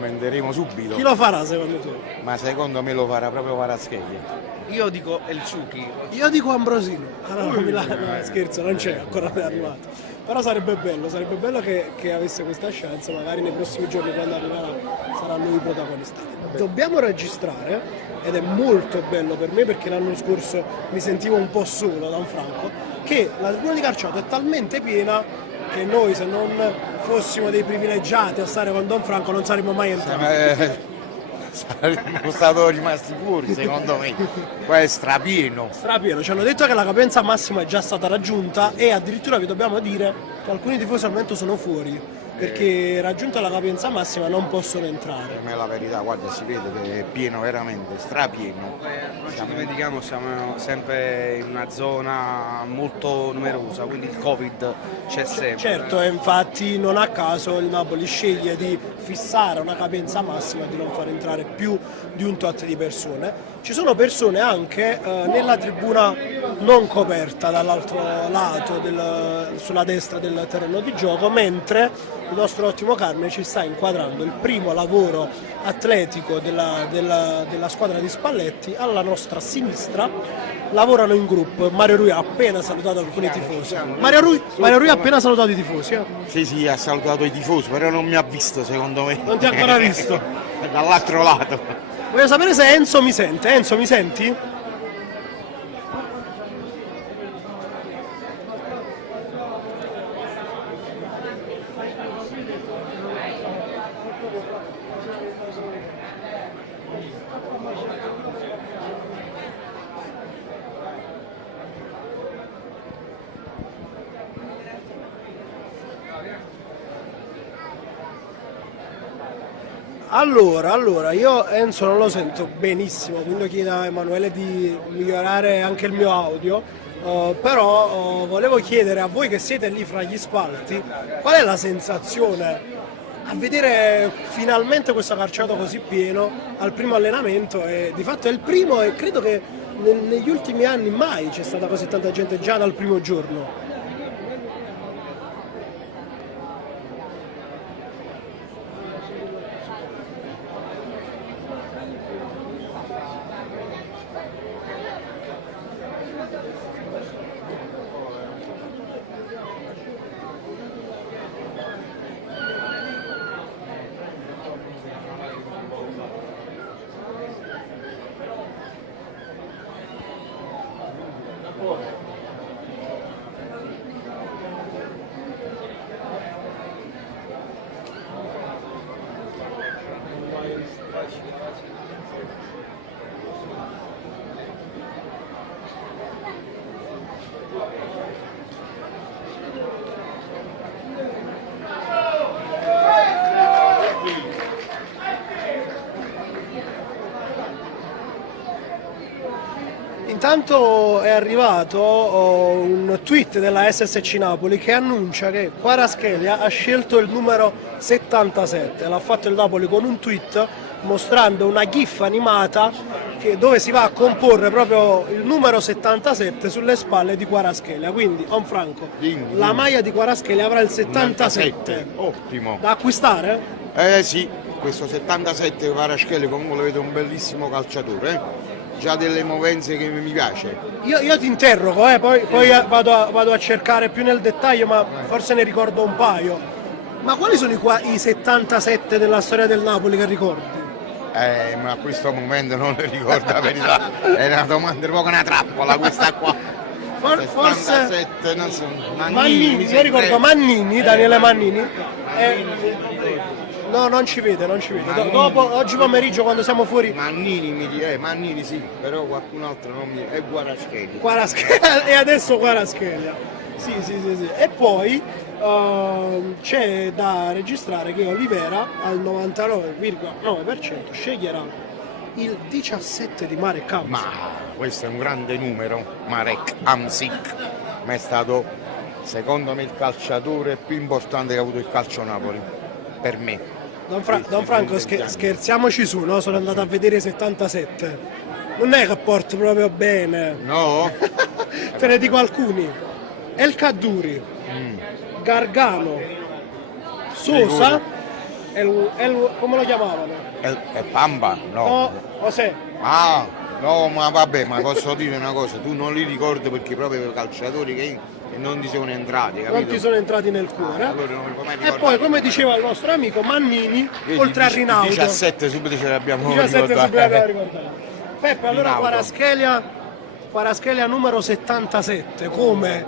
commenteremo subito. Chi lo farà secondo te? Ma secondo me lo farà proprio Kvaratskhelia. Io dico Elciuchi. Io dico Ambrosino. Allora, Milano, no, scherzo, non c'è, ancora non è arrivato. Però sarebbe bello che avesse questa chance, magari nei prossimi giorni quando arriverà sarà lui il protagonista. Dobbiamo registrare, ed è molto bello per me perché l'anno scorso mi sentivo un po' solo da un Franco, che la tribuna di Carciato è talmente piena che noi, se non fossimo dei privilegiati a stare con Don Franco, non saremmo mai entrati. Saremmo stati rimasti fuori, secondo me. Qua è strapieno. Strapieno, ci hanno detto che la capienza massima è già stata raggiunta e addirittura vi dobbiamo dire che alcuni tifosi al momento sono fuori perché raggiunta la capienza massima non possono entrare. Per me la verità, guarda, si vede che è pieno veramente, strapieno. Non ci dimentichiamo, siamo sempre in una zona molto numerosa, quindi il Covid c'è sempre. Certo, e infatti non a caso il Napoli sceglie di fissare una capienza massima e di non far entrare più di un tot di persone. Ci sono persone anche nella tribuna non coperta dall'altro lato, sulla destra del terreno di gioco, mentre il nostro ottimo Carmine ci sta inquadrando il primo lavoro atletico della squadra di Spalletti. Alla nostra sinistra lavorano in gruppo. Mario Rui ha appena salutato alcuni tifosi. Mario Rui ha appena salutato i tifosi. Sì, ha salutato i tifosi, però non mi ha visto, secondo me. Non ti ha ancora visto? Dall'altro lato. Voglio sapere se Enzo mi sente. Enzo, mi senti? Allora, io Enzo non lo sento benissimo, quindi chiedo a Emanuele di migliorare anche il mio audio, però volevo chiedere a voi che siete lì fra gli spalti, qual è la sensazione a vedere finalmente questo Carciato così pieno al primo allenamento, e di fatto è il primo e credo che negli ultimi anni mai c'è stata così tanta gente già dal primo giorno. Intanto è arrivato un tweet della SSC Napoli che annuncia che Kvaratskhelia ha scelto il numero 77. L'ha fatto il Napoli con un tweet mostrando una gif animata dove si va a comporre proprio il numero 77 sulle spalle di Kvaratskhelia. Quindi, Franco, la maglia di Kvaratskhelia avrà il 77. Ottimo. Da acquistare? Sì, questo 77 Kvaratskhelia comunque lo vedo un bellissimo calciatore, già delle movenze che mi piace. Io ti interrogo, poi vado a cercare più nel dettaglio, ma forse ne ricordo un paio. Ma quali sono i 77 della storia del Napoli che ricordi? Ma a questo momento non le ricordo la verità. È una domanda, un po' una trappola questa qua. Forse 77, non so, Mannini, io ricordo Mannini, Daniele Mannini. No, non ci vede. Dopo, oggi pomeriggio quando siamo fuori. Mannini sì, però qualcun altro non mi. È Kvaratskhelia. E adesso Kvaratskhelia. Sì. E poi c'è da registrare che Olivera al 99,9% sceglierà il 17 di Marek Hamsik. Ma questo è un grande numero, Marek Hamsik, ma è stato secondo me il calciatore più importante che ha avuto il calcio Napoli, per me. Don Franco, scherziamoci su, no? Sono andato a vedere i 77. Non è che porto proprio bene. No? Te ne dico alcuni. El Kaddouri, Gargano, Sosa come lo chiamavano? È Pampa? No. No, José. Ah, no, ma vabbè, ma posso dire una cosa, tu non li ricordi perché proprio i calciatori che non ti sono entrati, capito? Non ti sono entrati nel cuore. Allora non mi puoi mai E ricordare. poi, come diceva il nostro amico Mannini, Vedi, oltre a il Rinaudo, 17 subito ce l'abbiamo 17 ricordato. subito abbiamo ricordato. Peppe, allora Rinaudo. Kvaratskhelia numero 77, come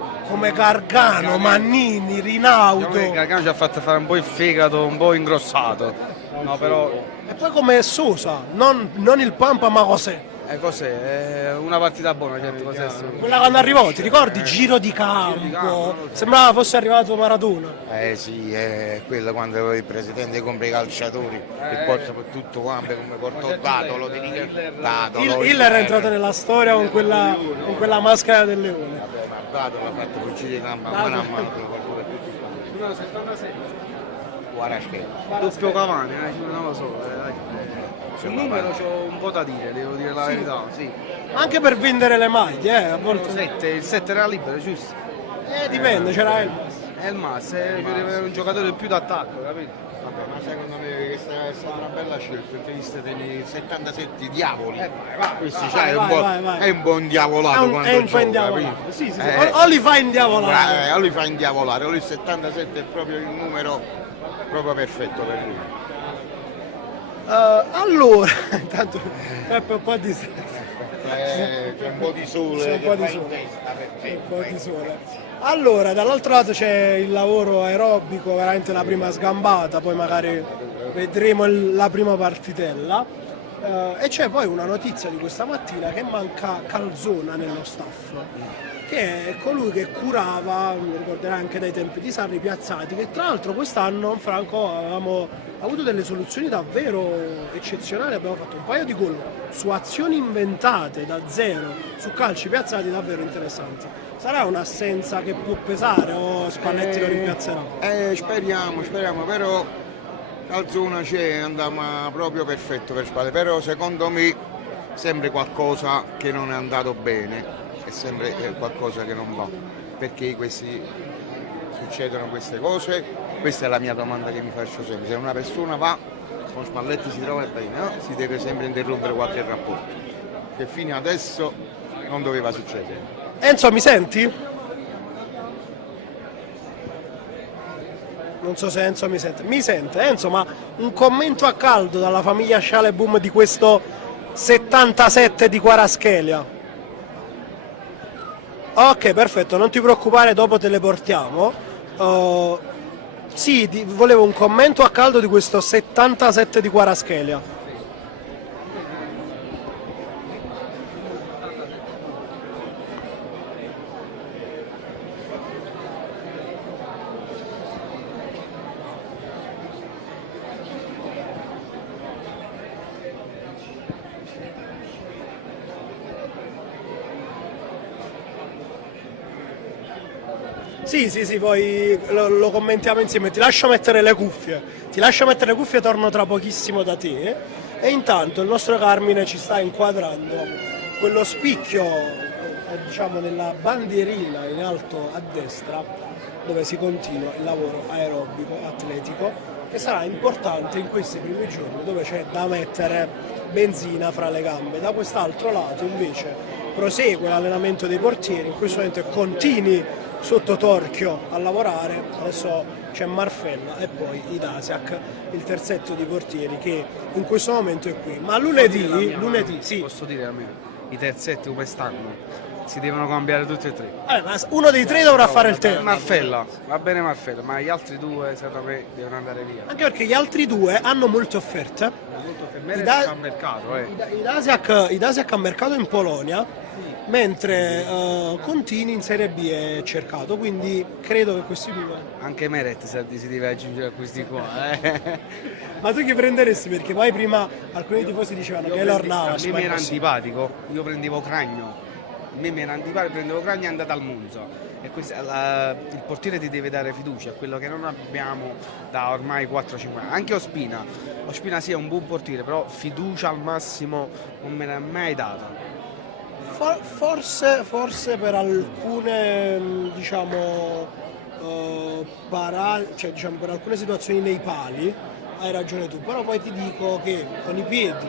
Gargano, Mannini, Rinaudo. Diciamo che Gargano ci ha fatto fare un po' il fegato, un po' ingrossato. No, però E poi come Sosa, non il Pampa ma José. cos'è? È una partita buona, certo, cos'è? Quella quando arrivò, ti ricordi? Giro di campo, sembrava fosse arrivato Maradona. Sì, è quello quando il presidente compra i calciatori e porta per tutto quanto, come portò Dadolo, ti dico Dadolo. Hitler è entrato nella storia con quella maschera del leone. Ma Dadolo l'ha fatto fuggire in campo mano a mano, te lo porto per tutto. Kvaratskhelia. Doppio Cavani, non lo so. Sul numero c'ho un po' da dire, devo dire la verità, sì. Anche per vendere le maglie, a volte. Il 7 era libero, giusto? Dipende, c'era Elmas. È il Mas, deve avere un giocatore più d'attacco, capito? Vabbè, ma secondo me questa è stata una bella scelta perché viste dei 77 diavoli. Questi è un po' indiavolato quando È un po' gioca, indiavolato. capito? Sì. O li fa indiavolare. O li fa indiavolare, o il 77 è proprio il numero proprio perfetto per lui. Allora, intanto Peppe un po' di C'è un po' di sole, C'è un che po' di va in sole. testa, perfetto. un po' di sole. Allora, dall'altro lato c'è il lavoro aerobico, veramente la prima sgambata, poi magari vedremo la prima partitella. E c'è poi una notizia di questa mattina che manca Calzona nello staff, che è colui che curava, mi ricorderai anche dai tempi di Sarri, Piazzati, che tra l'altro quest'anno, Franco, avevamo avuto delle soluzioni davvero eccezionali, abbiamo fatto un paio di gol su azioni inventate da zero, su calci piazzati davvero interessanti. Sarà un'assenza che può pesare o Spalletti lo rimpiazzerà? Speriamo, però Calzona c'è, andava proprio perfetto per Spalletti, però secondo me sembra qualcosa che non è andato bene, è sempre qualcosa che non va, perché succedono queste cose, questa è la mia domanda che mi faccio sempre, se una persona va con Spalletti si trova bene, no? Si deve sempre interrompere qualche rapporto, che fino adesso non doveva succedere. Enzo, mi senti? Non so se Enzo mi sente. Mi sente Enzo, ma un commento a caldo dalla famiglia Schaleboom di questo 77 di Kvaratskhelia. Ok, perfetto, non ti preoccupare, dopo te le portiamo. Sì, volevo un commento a caldo di questo 77 di Kvaratskhelia. Sì, poi lo commentiamo insieme. Ti lascio mettere le cuffie, torno tra pochissimo da te. E intanto il nostro Carmine ci sta inquadrando quello spicchio, diciamo, nella bandierina in alto a destra, dove si continua il lavoro aerobico, atletico, che sarà importante in questi primi giorni, dove c'è da mettere benzina fra le gambe. Da quest'altro lato invece prosegue l'allenamento dei portieri, in questo momento continui sotto torchio a lavorare, adesso c'è Marfella e poi Idasiak, il terzetto di portieri che in questo momento è qui. Ma lunedì sì. Posso dire almeno, i terzetti come stanno? Si devono cambiare tutti e tre. Ma uno dei tre dovrà fare il terzo. Marfella, va bene Marfella, ma gli altri due secondo me devono andare via. Anche perché gli altri due hanno molte offerte. Al mercato, Idasiak ha mercato in Polonia, mentre Contini in Serie B è cercato, quindi credo che questi due. Anche Meret si deve aggiungere a questi qua. Ma tu chi prenderesti? Perché poi prima alcuni tifosi dicevano che Keylor Navas. A me mi era antipatico, io prendevo Cragno. A me mi era antipatico, prendevo Cragno e è andato al Monza. E il portiere ti deve dare fiducia, quello che non abbiamo da ormai 4-5 anni. Anche Ospina sì è un buon portiere, però fiducia al massimo non me l'ha mai data. Forse per alcune per alcune situazioni nei pali hai ragione tu, però poi ti dico che con i piedi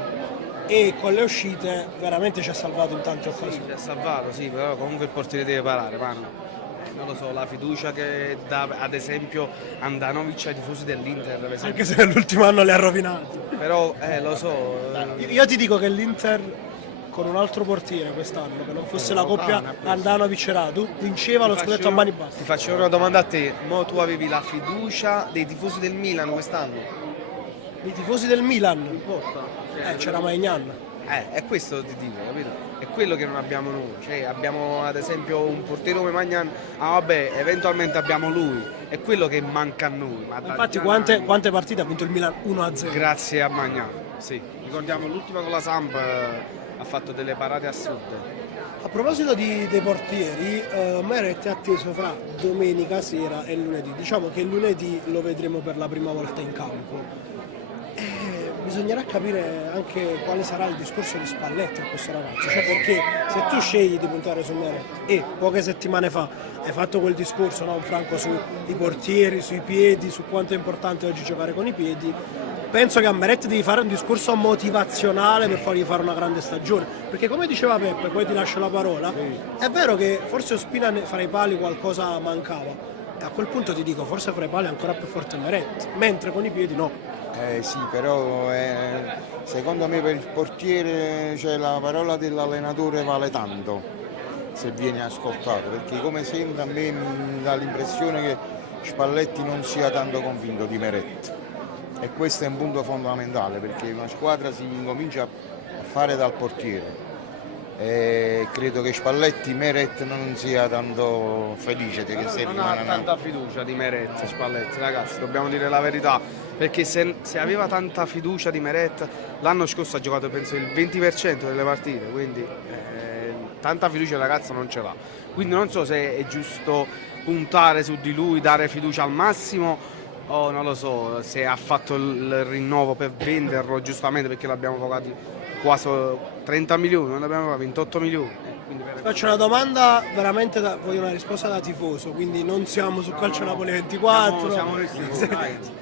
e con le uscite veramente ci ha salvato in tante Sì, occasioni. ci ha salvato, sì, però comunque il portiere deve parare, mano. Non lo so, la fiducia che dà ad esempio Andanovic ai tifosi dell'Inter, per esempio. Anche se nell'ultimo anno li ha rovinati. Però lo so, Io ti dico che l'Inter con un altro portiere quest'anno, che non fosse la coppia Andanovic e Radu, vinceva lo scudetto a mani basse. ti faccio una domanda a te, mo tu avevi la fiducia dei tifosi del Milan quest'anno? I tifosi del Milan, c'era Maignan. È questo ti dico, capito? È quello che non abbiamo noi, cioè abbiamo ad esempio un portiere come Magnan, vabbè, eventualmente abbiamo lui, è quello che manca a noi. Ma da Infatti già quante partite ha vinto il Milan 1-0? grazie a Magnan, sì. Ricordiamo l'ultima con la Samp, ha fatto delle parate assurde. A proposito dei portieri, Meret è atteso fra domenica sera e lunedì. Diciamo che lunedì lo vedremo per la prima volta in campo. Bisognerà capire anche quale sarà il discorso di Spalletti a questo ragazzo, cioè perché se tu scegli di puntare su Meret e poche settimane fa hai fatto quel discorso, no, un Franco, sui portieri, sui piedi, su quanto è importante oggi giocare con i piedi, penso che a Meret devi fare un discorso motivazionale per fargli fare una grande stagione, perché come diceva Peppe, poi ti lascio la parola, è vero che forse Ospina fra i pali qualcosa mancava, e a quel punto ti dico forse fra i pali è ancora più forte Meret, mentre con i piedi no. Sì, però secondo me per il portiere la parola dell'allenatore vale tanto se viene ascoltato, perché come sembra a me mi dà l'impressione che Spalletti non sia tanto convinto di Meret e questo è un punto fondamentale, perché una squadra si incomincia a fare dal portiere e credo che Spalletti Meret non sia tanto felice di che se Non ha rimane tanta fiducia di Meret Spalletti, ragazzi, dobbiamo dire la verità, perché se aveva tanta fiducia di Meret l'anno scorso ha giocato penso il 20% delle partite, quindi tanta fiducia il ragazzo non ce l'ha, quindi non so se è giusto puntare su di lui, dare fiducia al massimo o non lo so se ha fatto il rinnovo per venderlo giustamente, perché l'abbiamo pagati quasi 30 milioni, non abbiamo pagato 28 milioni. Faccio una domanda veramente, voglio una risposta da tifoso, quindi non siamo su Calcio Napoli 24. Siamo resti,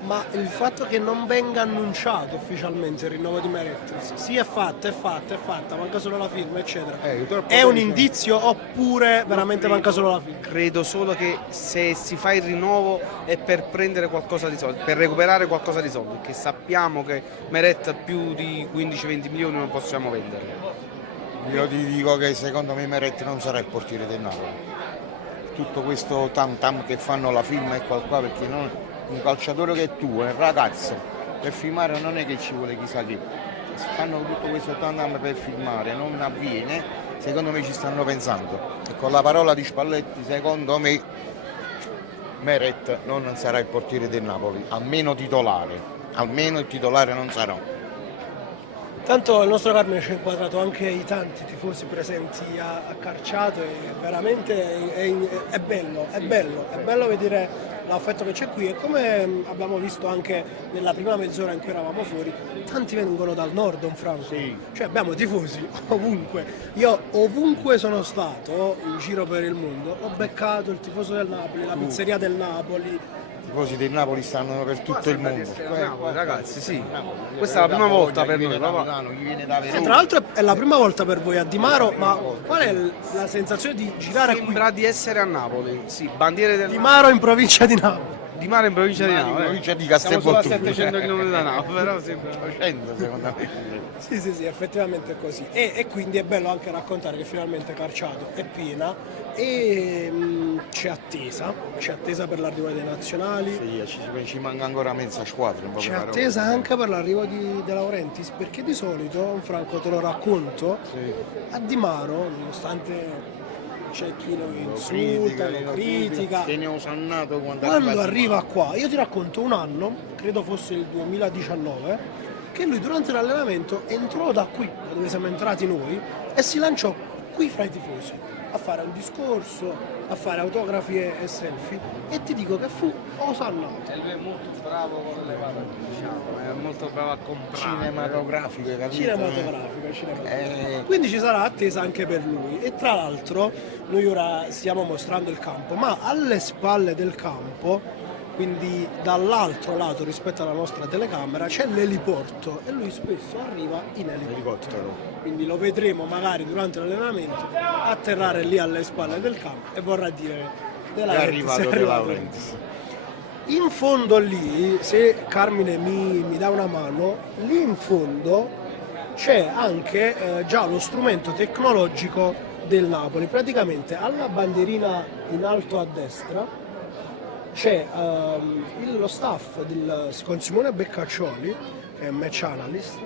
Ma il fatto che non venga annunciato ufficialmente il rinnovo di Meret, sì è fatta, manca solo la firma, eccetera, è un indizio oppure veramente manca solo la firma? Credo solo che se si fa il rinnovo è per prendere qualcosa di soldi, per recuperare qualcosa di soldi, perché sappiamo che Meret più di 15-20 milioni non possiamo venderlo. Io ti dico che secondo me Meret non sarà il portiere del Napoli. Tutto questo tam tam che fanno la firma e qua perché un calciatore che è tuo, un ragazzo, per firmare non è che ci vuole chissà che. Se fanno tutto questo tam tam per firmare, non avviene, secondo me ci stanno pensando. E con la parola di Spalletti, secondo me Meret non sarà il portiere del Napoli, almeno il titolare non sarà. Tanto il nostro Carmine ci ha inquadrato anche i tanti tifosi presenti a Carciato e veramente è bello vedere l'affetto che c'è qui e come abbiamo visto anche nella prima mezz'ora in cui eravamo fuori, tanti vengono dal nord, Don Franco. Sì. Cioè abbiamo tifosi ovunque. Io ovunque sono stato in giro per il mondo ho beccato il tifoso del Napoli, la pizzeria del Napoli. I tifosi del Napoli stanno per tutto il mondo. Ragazzi, sì, questa è la prima volta per noi. Chi viene da E Verona. tra l'altro è la prima volta per voi a Di Maro, ma qual è la sensazione di girare qui? Sembra di essere a Napoli, sì, bandiere del Di Maro in provincia di Napoli. Di Mare in provincia di Napoli. provincia di Siamo solo a Castelvolturno. 700 km da Napoli, però sembra. 100 secondo me. Sì, effettivamente è così. E quindi è bello anche raccontare che finalmente Carciato è piena e c'è attesa per l'arrivo dei nazionali, Sì, ci manca ancora mezza squadra. in poche c'è parole. attesa anche per l'arrivo di De Laurentiis, perché di solito, Franco te lo racconto, a Di Maro, nonostante c'è chi lo insulta, lo critica, Che ne ho sannato quando arriva qua, io ti racconto un anno, credo fosse il 2019, che lui durante l'allenamento entrò da qui, da dove siamo entrati noi, e si lanciò qui fra i tifosi a fare un discorso, a fare autografie e selfie, e ti dico che fu osannato. E lui è molto bravo con le parole, diciamo, è molto bravo a comprare. cinematografico, capito? Cinematografica. Quindi ci sarà attesa anche per lui. E tra l'altro noi ora stiamo mostrando il campo, ma alle spalle del campo quindi dall'altro lato rispetto alla nostra telecamera c'è l'eliporto e lui spesso arriva in elicottero. Quindi lo vedremo magari durante l'allenamento atterrare lì alle spalle del campo e vorrà dire È arrivato De Laurentiis. In fondo lì, se Carmine mi dà una mano, lì in fondo c'è anche già lo strumento tecnologico del Napoli. Praticamente alla bandierina in alto a destra c'è lo staff con Simone Beccaccioli, che è match analyst,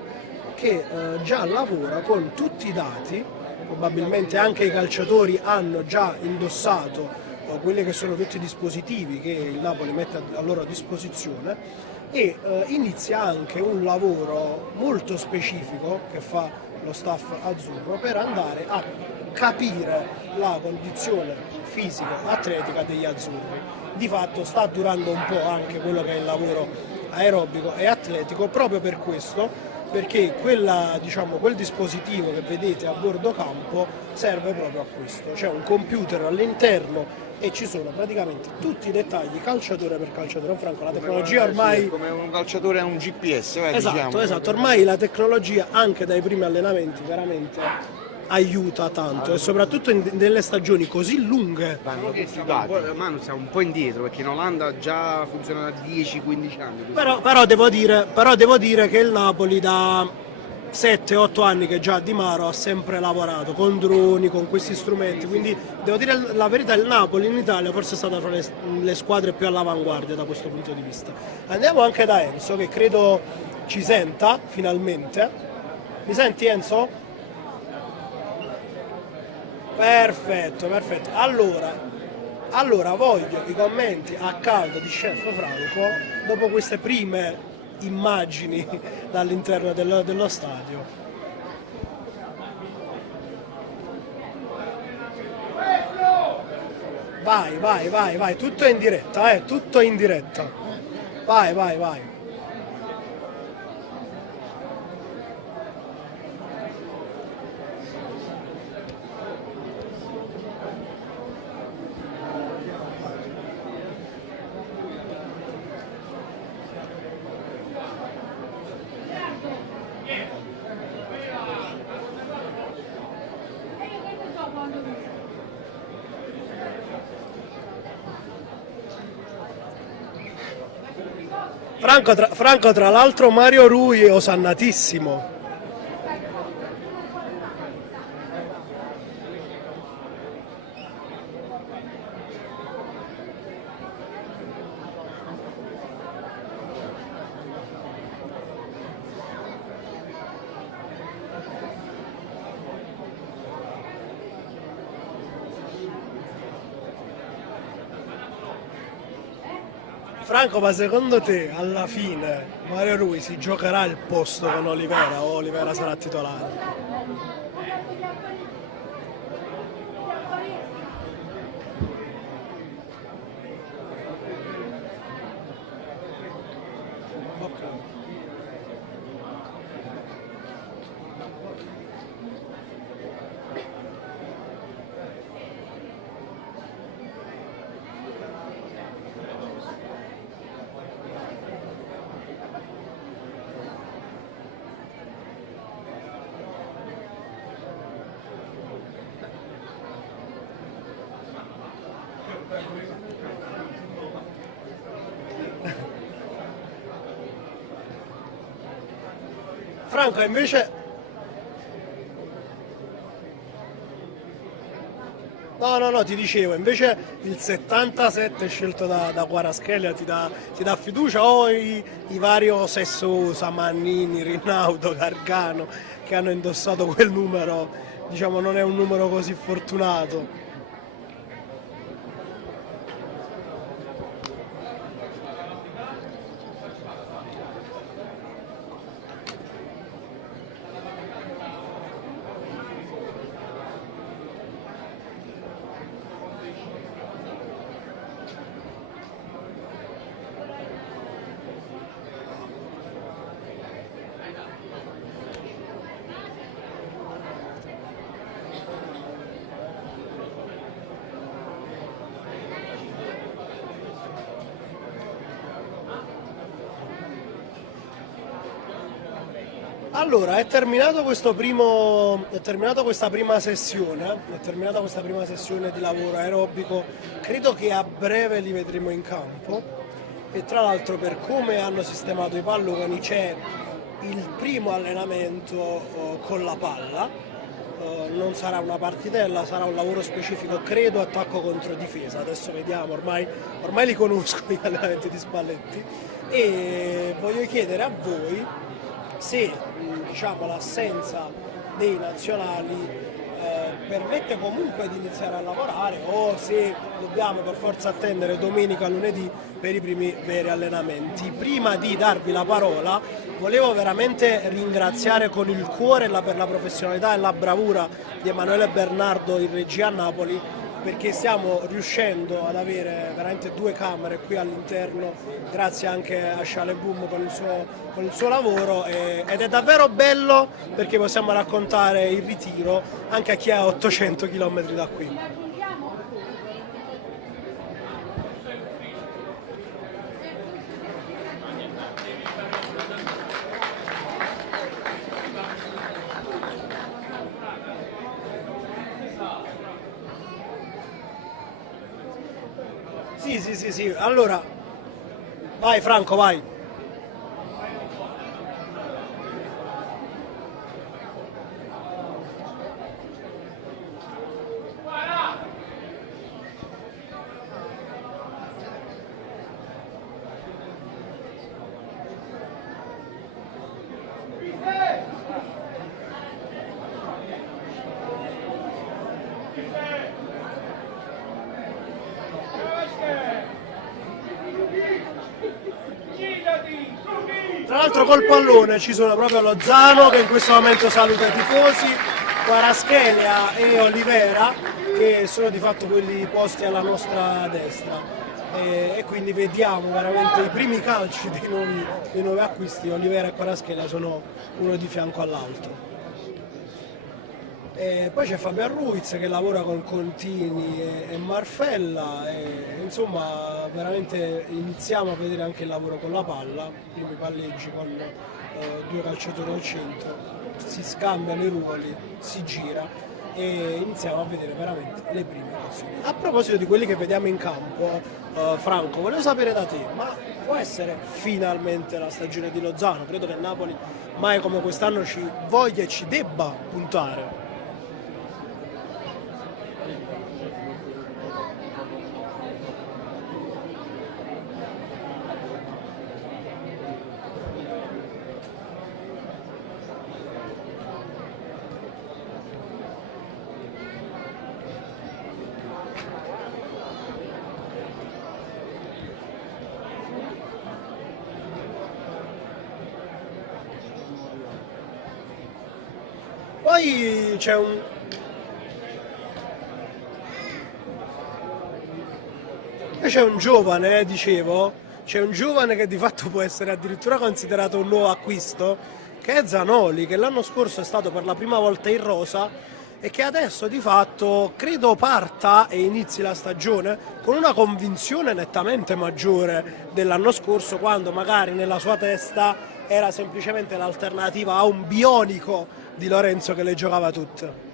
che già lavora con tutti i dati, probabilmente anche i calciatori hanno già indossato quelli che sono tutti i dispositivi che il Napoli mette a loro disposizione e inizia anche un lavoro molto specifico che fa lo staff azzurro per andare a capire la condizione fisico-atletica degli azzurri. Di fatto sta durando un po' anche quello che è il lavoro aerobico e atletico proprio per questo, perché quel dispositivo che vedete a bordo campo serve proprio a questo. C'è un computer all'interno e ci sono praticamente tutti i dettagli calciatore per calciatore. Franco, la tecnologia ormai... come un calciatore ha un GPS, Esatto, diciamo. ormai la tecnologia anche dai primi allenamenti veramente aiuta tanto e soprattutto nelle stagioni così lunghe. Manu siamo un po' indietro perché in Olanda già funziona da 10-15 anni. Però devo dire che il Napoli da 7-8 anni che già Di Maro ha sempre lavorato con droni, con questi strumenti, quindi devo dire la verità, il Napoli in Italia forse è stata fra le squadre più all'avanguardia da questo punto di vista. Andiamo anche da Enzo che credo ci senta finalmente. Mi senti Enzo? Perfetto. Allora voglio i commenti a caldo di Chef Franco dopo queste prime immagini dall'interno dello stadio. Vai, tutto in diretta, tutto in diretta. Vai. Franco, tra l'altro Mario Rui è osannatissimo. Franco, ma secondo te alla fine Mario Rui si giocherà il posto con Olivera o Olivera sarà titolare? Franco invece no, ti dicevo, invece il 77 scelto da Kvaratskhelia ti dà fiducia o i vari Sessosa, Mannini, Rinaudo, Gargano che hanno indossato quel numero, diciamo non è un numero così fortunato? Allora, è terminato questa prima sessione, di lavoro aerobico, credo che a breve li vedremo in campo e tra l'altro per come hanno sistemato i palloni c'è il primo allenamento con la palla, non sarà una partitella, sarà un lavoro specifico, credo attacco contro difesa, adesso vediamo, ormai li conosco gli allenamenti di Spalletti e voglio chiedere a voi se diciamo, l'assenza dei nazionali permette comunque di iniziare a lavorare o se dobbiamo per forza attendere domenica, lunedì per i primi veri allenamenti. Prima di darvi la parola volevo veramente ringraziare con il cuore per la professionalità e la bravura di Emanuele Bernardo in regia a Napoli, perché stiamo riuscendo ad avere veramente 2 camere qui all'interno, grazie anche a Shale Boom con il suo lavoro ed è davvero bello perché possiamo raccontare il ritiro anche a chi è a 800 km da qui. Sì, allora, vai Franco, vai. Tra l'altro col pallone ci sono proprio Lozano che in questo momento saluta i tifosi, Kvaratskhelia e Olivera che sono di fatto quelli posti alla nostra destra e quindi vediamo veramente i primi calci dei nuovi acquisti. Olivera e Kvaratskhelia sono uno di fianco all'altro. E poi c'è Fabian Ruiz che lavora con Contini e Marfella e insomma veramente iniziamo a vedere anche il lavoro con la palla, primi palleggi con 2 calciatori al centro, si scambiano i ruoli, si gira e iniziamo a vedere veramente le prime azioni. A proposito di quelli che vediamo in campo, Franco, volevo sapere da te, ma può essere finalmente la stagione di Lozano? Credo che Napoli mai come quest'anno ci voglia e ci debba puntare. Poi c'è un giovane, dicevo, c'è un giovane che di fatto può essere addirittura considerato un nuovo acquisto, che è Zanoli, che l'anno scorso è stato per la prima volta in rosa e che adesso di fatto credo parta e inizi la stagione con una convinzione nettamente maggiore dell'anno scorso, quando magari nella sua testa era semplicemente l'alternativa a un bionico di Lorenzo che le giocava tutte.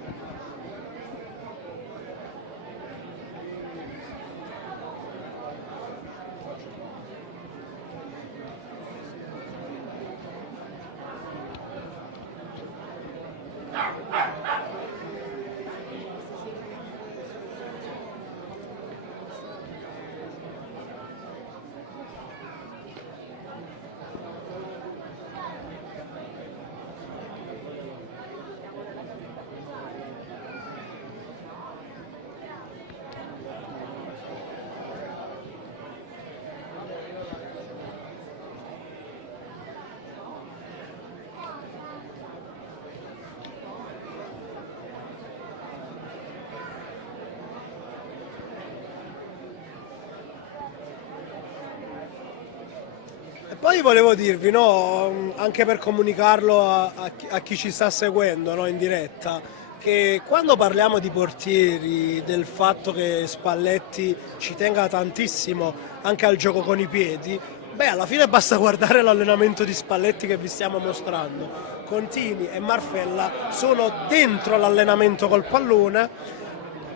Poi volevo dirvi, no, anche per comunicarlo a chi ci sta seguendo, no, in diretta, che quando parliamo di portieri, del fatto che Spalletti ci tenga tantissimo anche al gioco con i piedi, Beh, alla fine basta guardare l'allenamento di Spalletti che vi stiamo mostrando. Contini e Marfella sono dentro l'allenamento col pallone,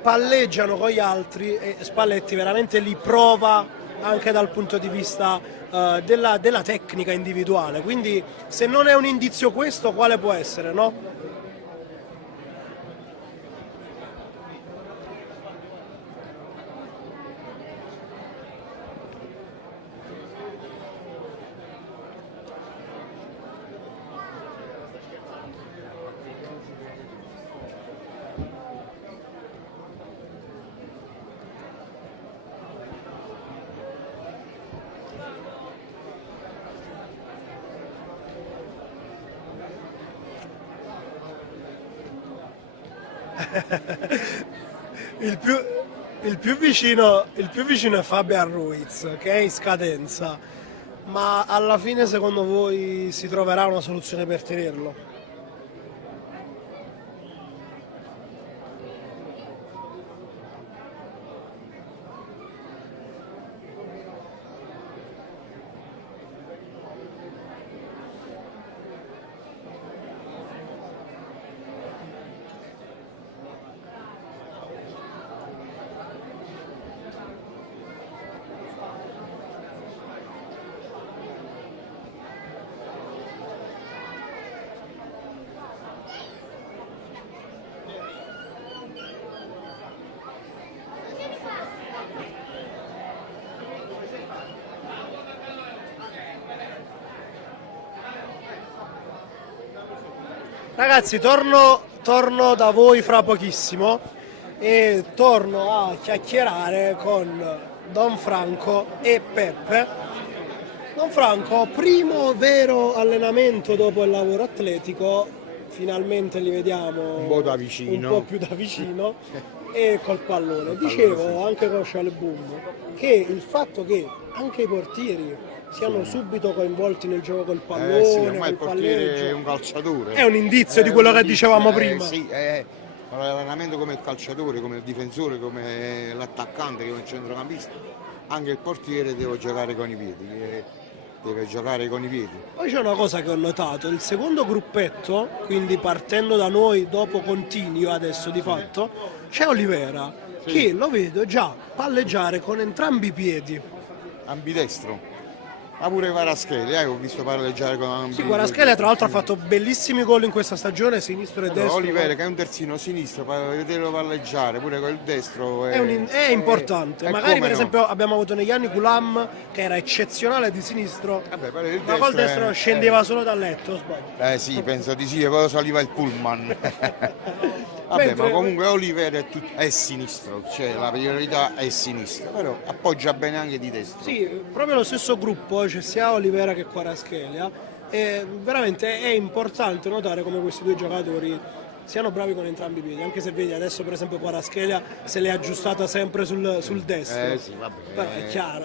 palleggiano con gli altri e Spalletti veramente li prova anche dal punto di vista della tecnica individuale. Quindi se non è un indizio questo, quale può essere, no? Il più, il più vicino è Fabian Ruiz, che è in scadenza, ma alla fine secondo voi si troverà una soluzione per tenerlo? Ragazzi, torno da voi fra pochissimo e torno a chiacchierare con Don Franco e Peppe. Don Franco, primo vero allenamento dopo il lavoro atletico, finalmente li vediamo Un po' da vicino. un po' più da vicino e col pallone. Dicevo anche con Scialboom che il fatto che anche i portieri siano subito coinvolti nel gioco col pallone, Sì, ormai il col portiere palleggio, è un calciatore. è un indizio di quello che dicevamo prima. Sì, è l'allenamento come il calciatore, come il difensore, come l'attaccante, come il centrocampista. Anche il portiere deve giocare con i piedi. Deve giocare con i piedi. Poi c'è una cosa che ho notato, il secondo gruppetto, quindi partendo da noi dopo Continuo adesso di fatto, c'è Olivera che lo vedo già palleggiare con entrambi i piedi. Ambidestro. Ma pure Kvaratskhelia, ho visto palleggiare con ambidestro. Sì, Kvaratskhelia tra l'altro ha fatto bellissimi gol in questa stagione, sinistro e destro. Olivera che è un terzino sinistro, vederlo palleggiare pure con il destro È importante. Magari come per no. esempio abbiamo avuto negli anni Gulam che era eccezionale di sinistro, Vabbè, però il ma col destro scendeva solo dal letto, sbaglio. Sì, penso di sì, e poi saliva il pullman. Vabbè, Mentre- ma comunque Olivera è sinistro, cioè la priorità è sinistra, però appoggia bene anche di destra. Sì, proprio lo stesso gruppo, c'è sia Olivera che Kvaratskhelia, e veramente è importante notare come questi due giocatori siano bravi con entrambi i piedi, anche se vedi adesso per esempio Kvaratskhelia se l'è aggiustata sempre sul destro. Sì, vabbè. Però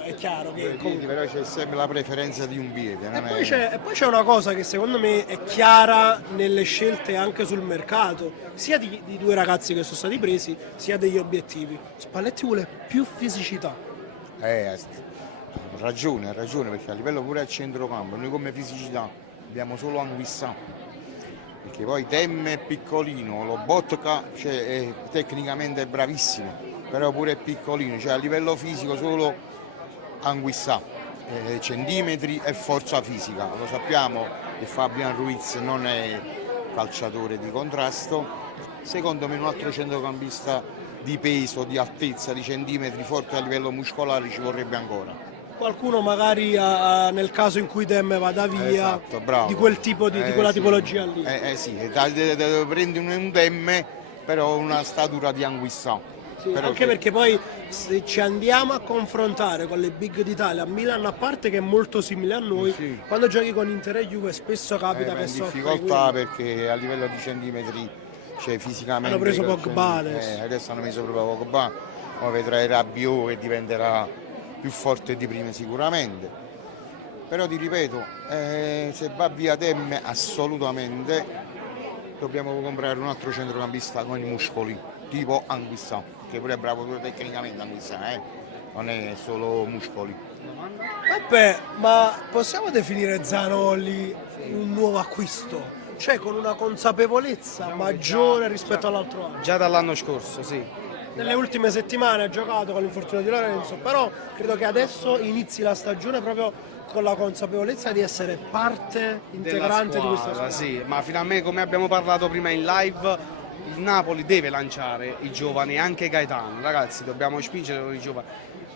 è chiaro che comunque... Però c'è sempre la preferenza di un piede. E poi c'è una cosa che secondo me è chiara nelle scelte anche sul mercato, sia di due ragazzi che sono stati presi, sia degli obiettivi. Spalletti vuole più fisicità. Ha ragione, perché a livello pure al centrocampo, noi come fisicità abbiamo solo Anguissa. Perché poi Temme è piccolino, Lobotka tecnicamente è bravissimo, però pure è piccolino, cioè a livello fisico solo Anguissa, centimetri e forza fisica. Lo sappiamo che Fabian Ruiz non è calciatore di contrasto, secondo me un altro centrocampista di peso, di altezza, di centimetri forte a livello muscolare ci vorrebbe ancora. Qualcuno magari nel caso in cui Temme vada via, Esatto, bravo. di quel tipo di quella sì. tipologia lì. Sì, prendi un Temme, però una statura di Anguissa. Sì, anche perché poi se ci andiamo a confrontare con le big d'Italia, Milan a parte che è molto simile a noi, Sì. quando giochi con Inter e Juve spesso capita che in soffri. difficoltà perché a livello di centimetri, cioè fisicamente Hanno preso Pogba adesso. adesso hanno messo proprio Pogba, poi vedrai Rabiot che diventerà più forte di prima sicuramente, però ti ripeto, se va via Temme assolutamente dobbiamo comprare un altro centrocampista con i muscoli tipo Anguissa, che pure è bravo pure tecnicamente Anguissa, non è solo muscoli. Vabbè, ma possiamo definire Zanoli un nuovo acquisto? Cioè con una consapevolezza maggiore rispetto all'altro anno? Già dall'anno scorso, sì. Nelle ultime settimane ha giocato con l'infortunio di Lorenzo, però credo che adesso inizi la stagione proprio con la consapevolezza di essere parte integrante di questa squadra. Sì, ma finalmente, come abbiamo parlato prima in live, il Napoli deve lanciare i giovani, anche Gaetano. Ragazzi, dobbiamo spingere con i giovani.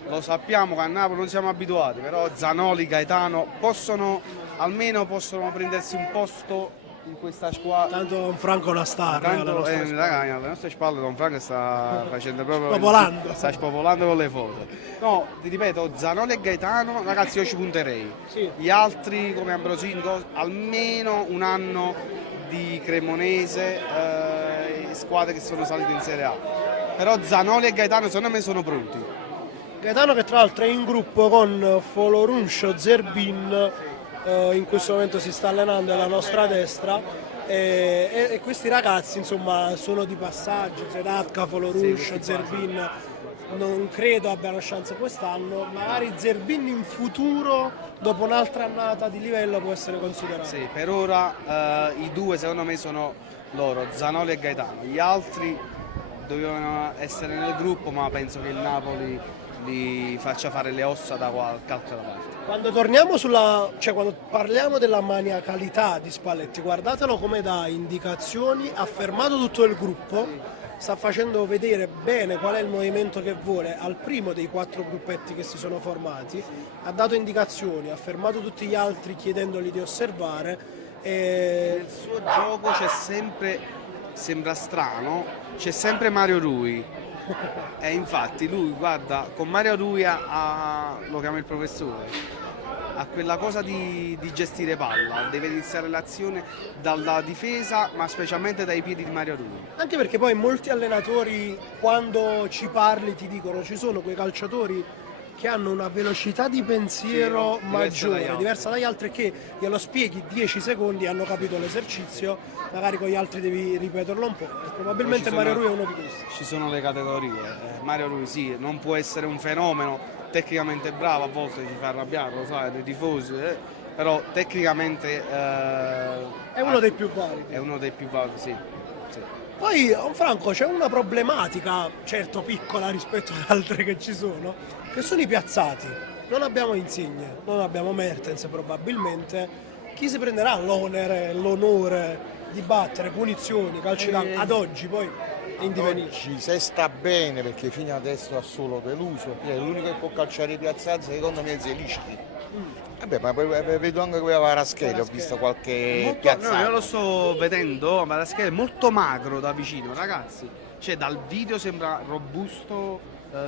Lo sappiamo che a Napoli non siamo abituati, però Zanoli, Gaetano almeno possono prendersi un posto in questa squadra. Tanto Don Franco è una star. Tanto alle nostre spalle Don Franco sta facendo proprio Spopolando. sta spopolando con le foto. No, ti ripeto, Zanoli e Gaetano, ragazzi, io ci punterei. Sì. Gli altri come Ambrosini, almeno un anno di Cremonese, squadre che sono salite in Serie A. Però Zanoli e Gaetano secondo me sono pronti. Gaetano che tra l'altro è in gruppo con Foloruncio, Zerbin, in questo momento si sta allenando alla nostra destra e questi ragazzi insomma sono di passaggio, Zedatka, Foloruncio, Sì, Zerbin non credo abbiano chance quest'anno, magari Zerbin in futuro dopo un'altra annata di livello può essere considerato. Sì, per ora i due secondo me sono loro, Zanoli e Gaetano. Gli altri dovevano essere nel gruppo, ma penso che il Napoli li faccia fare le ossa da qualche altra parte. Quando quando parliamo della maniacalità di Spalletti, guardatelo come dà indicazioni, ha fermato tutto il gruppo, sta facendo vedere bene qual è il movimento che vuole al primo dei 4 gruppetti che si sono formati, ha dato indicazioni, ha fermato tutti gli altri chiedendogli di osservare. Nel suo gioco c'è sempre, sembra strano, c'è sempre Mario Rui. E infatti lui, guarda, con Mario Rui lo chiama il professore, ha quella cosa di gestire palla, deve iniziare l'azione dalla difesa, ma specialmente dai piedi di Mario Rui. Anche perché poi molti allenatori quando ci parli ti dicono ci sono quei calciatori che hanno una velocità di pensiero Sì, maggiore, diversa dagli altri, che glielo spieghi 10 secondi hanno capito l'esercizio, magari con gli altri devi ripeterlo un po'. E probabilmente Mario Rui è uno di questi. Ci sono le categorie, Mario Rui sì, non può essere un fenomeno, tecnicamente bravo, a volte ci fa arrabbiare, lo sai, dei tifosi, però tecnicamente È uno dei più validi. è uno dei più validi, sì. Sì. Poi, Franco, c'è una problematica, certo piccola rispetto ad altre che ci sono, che sono i piazzati. Non abbiamo Insigne, non abbiamo Mertens probabilmente. Chi si prenderà l'onore di battere punizioni, calci d'angolo ad oggi poi è in divenire? Oggi se sta bene perché fino adesso ha solo deluso, l'unico che può calciare i piazzati secondo me è Zelischi. Vabbè, ma vedo anche quella Varaschelli, ho visto qualche piazzato. No, io lo sto vedendo, ma la scheda è molto magro da vicino, ragazzi. Cioè dal video sembra robusto,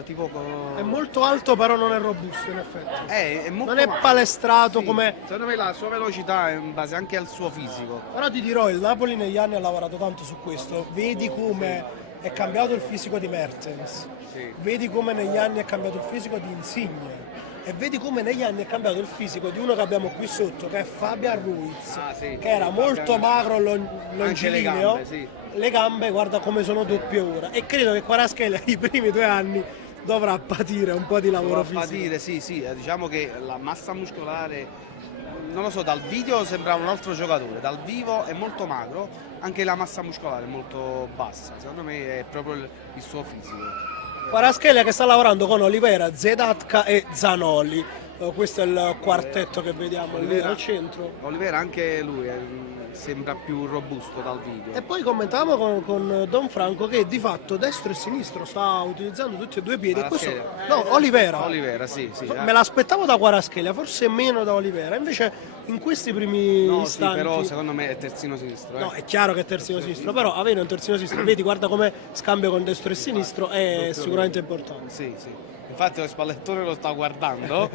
tipo... È molto alto però non è robusto in effetti. È molto Non è magro. palestrato Sì, come... secondo me la sua velocità è in base anche al suo fisico. Però ti dirò, il Napoli negli anni ha lavorato tanto su questo. Vedi come è cambiato il fisico di Mertens, Sì. vedi come negli anni è cambiato il fisico di Insigne e vedi come negli anni è cambiato il fisico di uno che abbiamo qui sotto, che è Fabian Ruiz, Sì, che era sì, molto Fabian- magro, Anche longilineo. le gambe, sì. Le gambe, guarda come sono doppie ora. E credo che Kvaratskhelia i primi 2 anni dovrà patire un po' di lavoro Dovrà fisico. patire, sì, diciamo che la massa muscolare, non lo so, dal video sembrava un altro giocatore, dal vivo è molto magro, anche la massa muscolare è molto bassa, secondo me è proprio il suo fisico. Kvaratskhelia che sta lavorando con Olivera, Zedatka e Zanoli. Questo è il quartetto che vediamo lì al centro. Olivera anche lui sembra più robusto dal video. E poi commentavamo con Don Franco che di fatto destro e sinistro sta utilizzando tutti e 2 i piedi. E questo, no, Olivera. Olivera, sì. Me l'aspettavo da Kvaratskhelia, forse meno da Olivera. Invece in questi primi No, sì, istanti... però secondo me è terzino sinistro. No, è chiaro che è terzino sinistro, però avere un terzino sinistro, vedi, guarda come scambio con destro e sinistro, è sicuramente importante. Sì. Infatti lo spallettone lo sta guardando,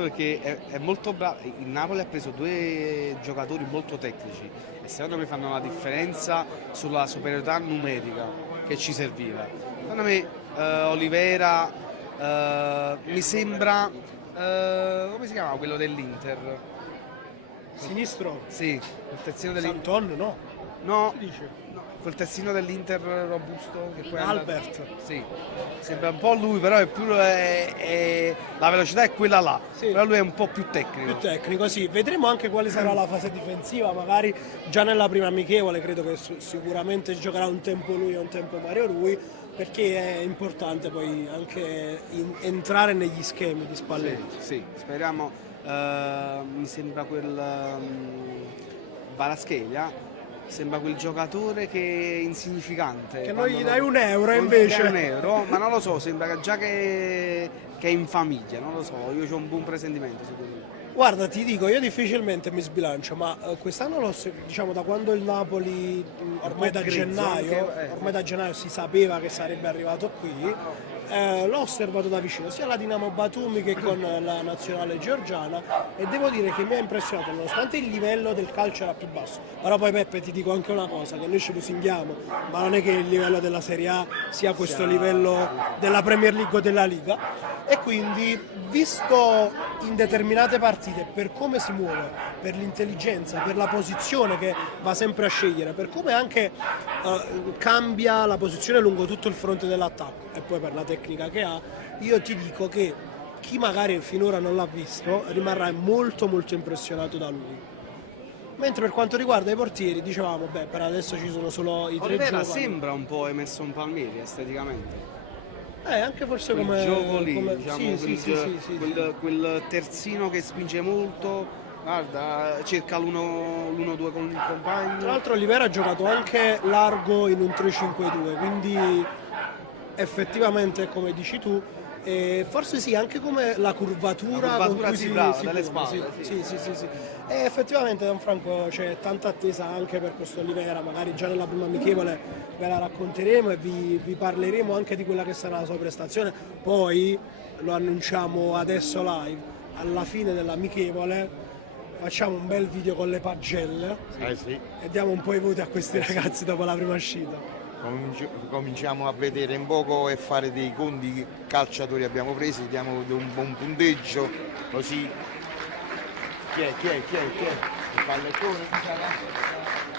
perché è molto bravo. Il Napoli ha preso 2 giocatori molto tecnici e secondo me fanno la differenza sulla superiorità numerica che ci serviva. Secondo me Olivera mi sembra, come si chiama quello dell'Inter? Sinistro? Sì, il terzino dell'Inter. Santon no. No, Chi dice? no, quel terzino dell'Inter robusto che poi Albert. Sì, sembra un po' lui, però è più, la velocità è quella là, Sì. però lui è un po' più tecnico. Più tecnico, sì. Vedremo anche quale sarà la fase difensiva, magari già nella prima amichevole credo che sicuramente giocherà un tempo lui e un tempo Mario Rui, perché è importante poi anche entrare negli schemi di Spalletti. Sì, speriamo. Mi sembra quel Kvaratskhelia, sembra quel giocatore che è insignificante. Che non quando gli lo- dai un euro non gli invece. dai un euro, ma non lo so, sembra che già che è in famiglia, non lo so, io ho un buon presentimento su di lui. Guarda, ti dico, io difficilmente mi sbilancio, ma quest'anno diciamo da quando il Napoli, ormai da grezzo gennaio, anche, ormai da gennaio si sapeva che sarebbe arrivato qui, l'ho osservato da vicino, sia la Dinamo Batumi che con la nazionale georgiana, e devo dire che mi ha impressionato, nonostante il livello del calcio era più basso. Però poi Peppe ti dico anche una cosa, che noi ci lusinghiamo, ma non è che il livello della Serie A sia questo livello della Premier League o della Liga, e quindi visto in determinate partite per come si muove, per l'intelligenza, per la posizione che va sempre a scegliere, per come anche cambia la posizione lungo tutto il fronte dell'attacco e poi per la tecnica che ha, io ti dico che chi magari finora non l'ha visto rimarrà molto molto impressionato da lui. Mentre per quanto riguarda i portieri, dicevamo, beh, per adesso ci sono solo i tre Olivera giovani. sembra un po' Emerson Palmieri esteticamente. Anche forse Quel come gioco lì, come- diciamo, quel terzino che spinge molto, guarda, cerca l'1-2 con il Tra compagno. l'altro Olivera ha giocato anche largo in un 3-5-2, quindi effettivamente come dici tu, forse sì, anche come la curvatura, La curvatura, con cui sì, brava, si dalle pone, spalle, sì. E effettivamente Don Franco c'è tanta attesa anche per questo Olivera, magari già nella prima amichevole ve la racconteremo e vi parleremo anche di quella che sarà la sua prestazione, poi lo annunciamo adesso live, alla fine dell'amichevole facciamo un bel video con le pagelle Sì. e diamo un po' i voti a questi ragazzi dopo la prima uscita. Cominciamo a vedere un poco e fare dei conti che calciatori abbiamo presi, diamo un buon punteggio, così. Chi è? Il pallettone?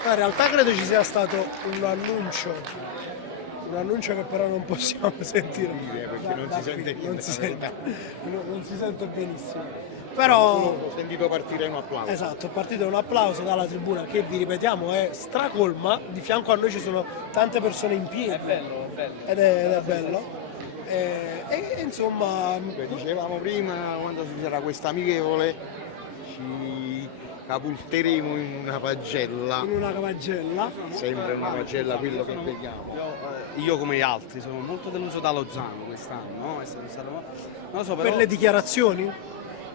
Ma in realtà credo ci sia stato un annuncio che però non possiamo sentire Perché non si sente qui, non si niente, sente, non si sente benissimo. Però Ho sentito partire un applauso. esatto, è partito un applauso dalla tribuna che vi ripetiamo è stracolma, di fianco a noi ci sono tante persone in piedi. È bello. Ed è bello. E insomma Dicevamo prima, quando ci sarà questa amichevole, ci capulteremo in una pagella. in una pagella. Sempre una pagella quello che vediamo. Io come gli altri sono molto deluso da Lozano quest'anno, non lo so, però Per le dichiarazioni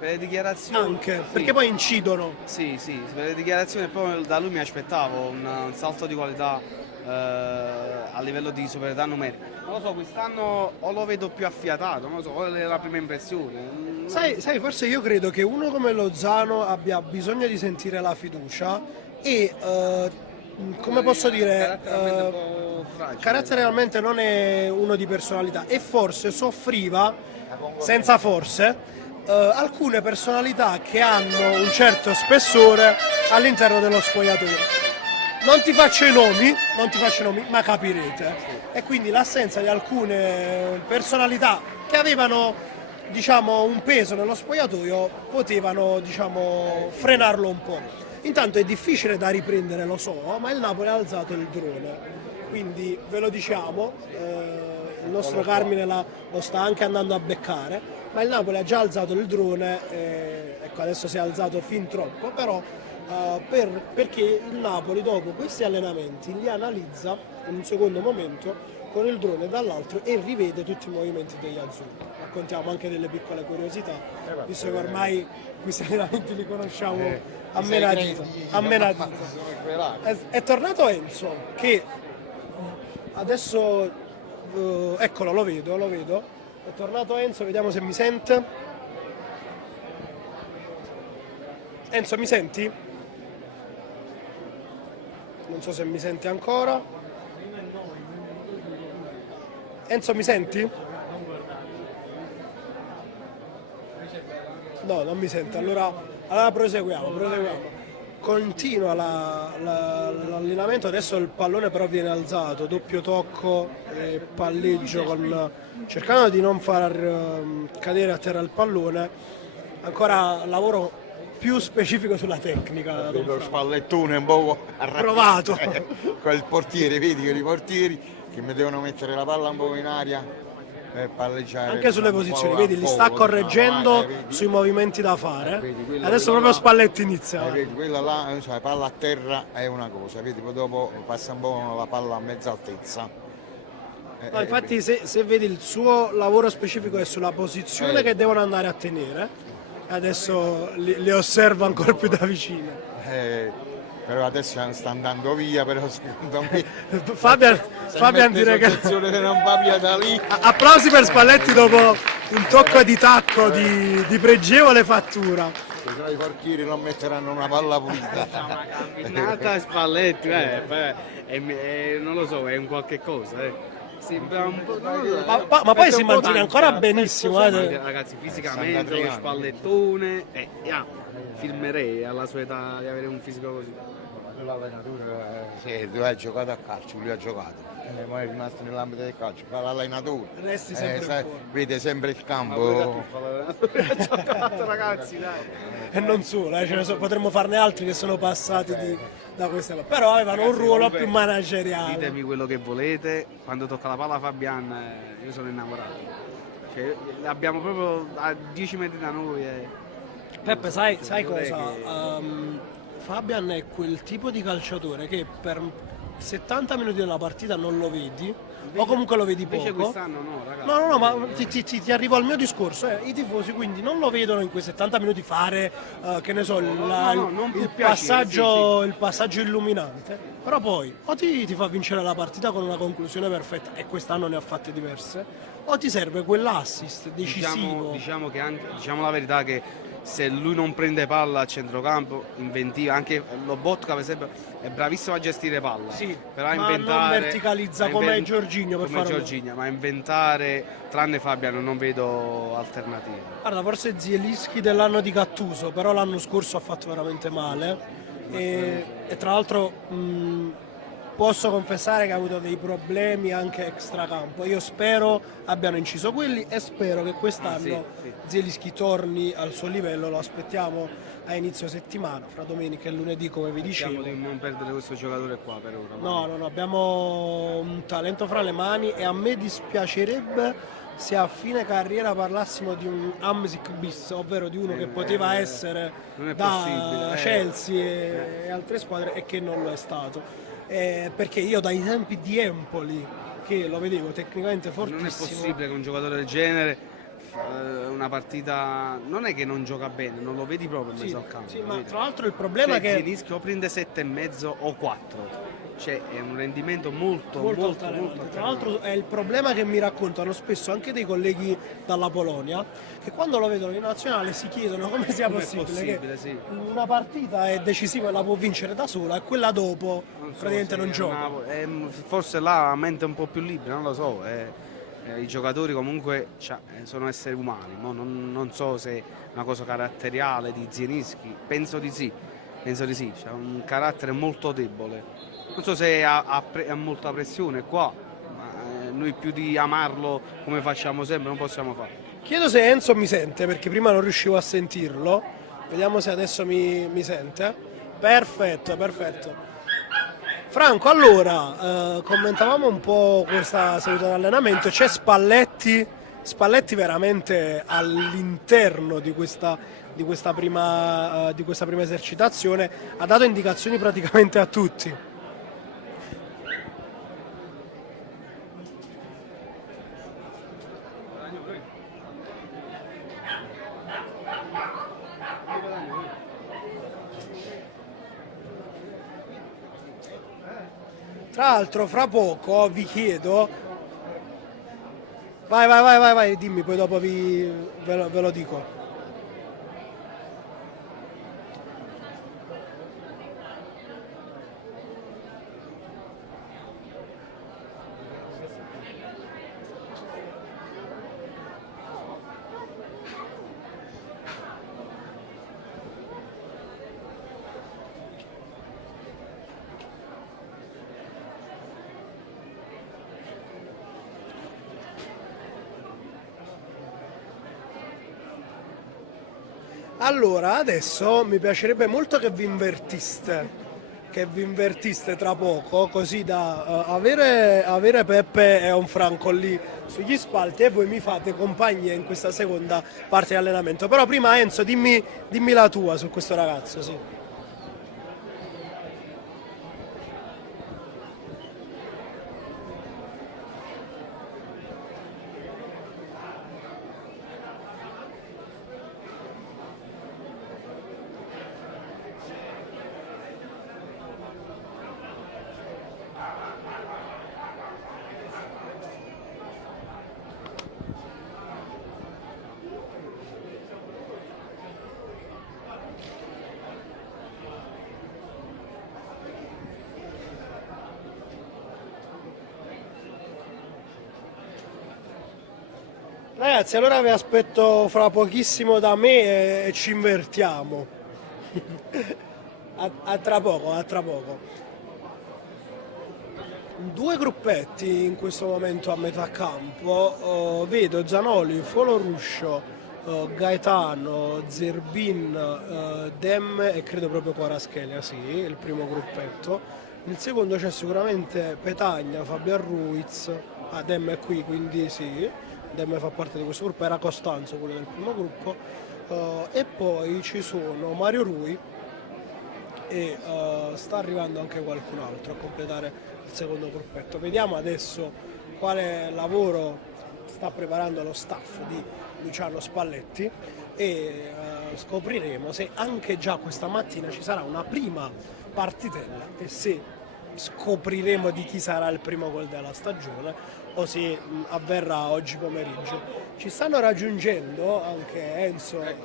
per le dichiarazioni anche, sì. perché poi incidono. Sì, per le dichiarazioni poi da lui mi aspettavo un salto di qualità a livello di superiorità numerica. Non lo so, quest'anno o lo vedo più affiatato, non lo so, o è la prima impressione. Sai, forse io credo che uno come Lozano abbia bisogno di sentire la fiducia e, come posso dire, Caratterialmente un po' fragile. caratterialmente non è uno di personalità e forse soffriva, senza forse, alcune personalità che hanno un certo spessore all'interno dello spogliatoio. Non ti faccio i nomi, ma capirete. E quindi l'assenza di alcune personalità che avevano, diciamo, un peso nello spogliatoio potevano, diciamo, frenarlo un po'. Intanto è difficile da riprendere, lo so, ma il Napoli ha alzato il drone. Quindi ve lo diciamo, il nostro Carmine lo sta anche andando a beccare, ma il Napoli ha già alzato il drone, ecco adesso si è alzato fin troppo, però perché il Napoli dopo questi allenamenti li analizza in un secondo momento con il drone dall'altro e rivede tutti i movimenti degli azzurri. Raccontiamo anche delle piccole curiosità, visto che ormai questi allenamenti li conosciamo a menadito. È tornato Enzo che adesso eccolo, lo vedo. È tornato Enzo, vediamo se mi sente. Enzo, mi senti? Non so se mi senti ancora. Enzo, mi senti? No, non mi sente. Allora proseguiamo. Continua l'allenamento, adesso il pallone però viene alzato, doppio tocco e palleggio cercando di non far cadere a terra il pallone, ancora lavoro più specifico sulla tecnica. Lo spallettone un po' Provato. Con il portiere, vedi che i portieri che mi devono mettere la palla un po' in aria per palleggiare. Anche sulle posizioni, vedi, li sta correggendo sui movimenti da fare. Vedi, Adesso proprio Spalletti inizia. Vedi, quella là, cioè, palla a terra è una cosa, vedi, poi dopo passa un po' la palla a mezza altezza. No, infatti se vedi il suo lavoro specifico è sulla posizione che devono andare a tenere, adesso li osservo ancora più da vicino. Però adesso sta andando via, però secondo me Fabian direi che non va via da lì. applausi per Spalletti dopo un tocco di tacco di pregevole fattura. Se no i portieri non metteranno una palla pulita. Una camminata a Spalletti, non lo so, è un qualche cosa. Sembra un po'. Ma poi si mantiene ancora benissimo. Ragazzi, fisicamente, lo spallettone. Filmerei alla sua età di avere un fisico così. L'allenatore, sì, lui ha giocato a calcio, lui ha giocato. Ma è rimasto nell'ambito del calcio, fa l'allenatore. Resti sempre vede sempre il campo. Ha giocato, ragazzi, dai. E non solo, potremmo farne altri che sono passati da queste cose. Però avevano un ruolo più manageriale. Ditemi quello che volete, quando tocca la palla a Fabian io sono innamorato. Cioè, l'abbiamo proprio a 10 metri da noi. Peppe, sai cosa? Fabian è quel tipo di calciatore che per 70 minuti della partita non lo vedi, o comunque lo vedi poco. Invece quest'anno no, ragazzi. No, ma ti arrivo al mio discorso. I tifosi quindi non lo vedono in quei 70 minuti fare, che ne so, il passaggio illuminante. Però poi o ti fa vincere la partita con una conclusione perfetta, e quest'anno ne ha fatte diverse, o ti serve quell'assist decisivo. Diciamo la verità che se lui non prende palla a centrocampo, inventiva, anche Lobotka per esempio è bravissimo a gestire palla, sì, però ma inventare, non verticalizza come Jorginho, per come farlo. Jorginho, ma inventare, tranne Fabian, non vedo alternative. Guarda, forse Zielinski dell'anno di Gattuso, però l'anno scorso ha fatto veramente male e tra l'altro posso confessare che ha avuto dei problemi anche extracampo. Io spero abbiano inciso quelli e spero che quest'anno Zielinski torni al suo livello. Lo aspettiamo a inizio settimana, fra domenica e lunedì, come vi dicevo. Speriamo di non perdere questo giocatore qua per ora. No, abbiamo un talento fra le mani e a me dispiacerebbe se a fine carriera parlassimo di un Hamsik bis, ovvero di uno che poteva essere da Chelsea e altre squadre e che non lo è stato. Perché io dai tempi di Empoli, che lo vedevo tecnicamente fortissimo, non è possibile che un giocatore del genere una partita non è che non gioca bene, non lo vedi proprio in mezzo al campo. Sì, ma tra l'altro il problema è che Zielinski o prende 7,5 o 4, cioè è un rendimento molto tra l'altro è il problema che mi raccontano spesso anche dei colleghi dalla Polonia, che quando lo vedono in nazionale si chiedono come sia possibile che una partita è decisiva e la può vincere da sola e quella dopo praticamente non gioca. Forse là la mente è un po' più libera, non lo so. I giocatori comunque sono esseri umani, non so se è una cosa caratteriale di Zielinski, penso di sì, c'ha un carattere molto debole. Non so se ha molta pressione qua, ma noi più di amarlo come facciamo sempre non possiamo fare. Chiedo se Enzo mi sente, perché prima non riuscivo a sentirlo. Vediamo se adesso mi sente. Perfetto. Franco, allora, commentavamo un po' questa seduta di allenamento. C'è Spalletti veramente all'interno di questa prima esercitazione, ha dato indicazioni praticamente a tutti. Tra l'altro fra poco vi chiedo, vai, dimmi, poi dopo ve lo dico. Allora, adesso mi piacerebbe molto che vi invertiste tra poco, così da avere Peppe e un Franco lì sugli spalti e voi mi fate compagnia in questa seconda parte di allenamento. Però prima Enzo, dimmi la tua su questo ragazzo, sì. Ragazzi, allora vi aspetto fra pochissimo da me e ci invertiamo. A tra poco, a tra poco. Due gruppetti in questo momento a metà campo, vedo Zanoli, Foloruscio, Gaetano, Zerbin, Dem e credo proprio Quaraschelia, sì, il primo gruppetto. Nel secondo c'è sicuramente Petagna, Fabian Ruiz, Dem è qui quindi sì, Dem fa parte di questo gruppo, era Costanzo quello del primo gruppo, e poi ci sono Mario Rui e sta arrivando anche qualcun altro a completare il secondo gruppetto. Vediamo adesso quale lavoro sta preparando lo staff di Luciano Spalletti e scopriremo se anche già questa mattina ci sarà una prima partitella e se scopriremo di chi sarà il primo gol della stagione o se avverrà oggi pomeriggio. Ci stanno raggiungendo anche Enzo e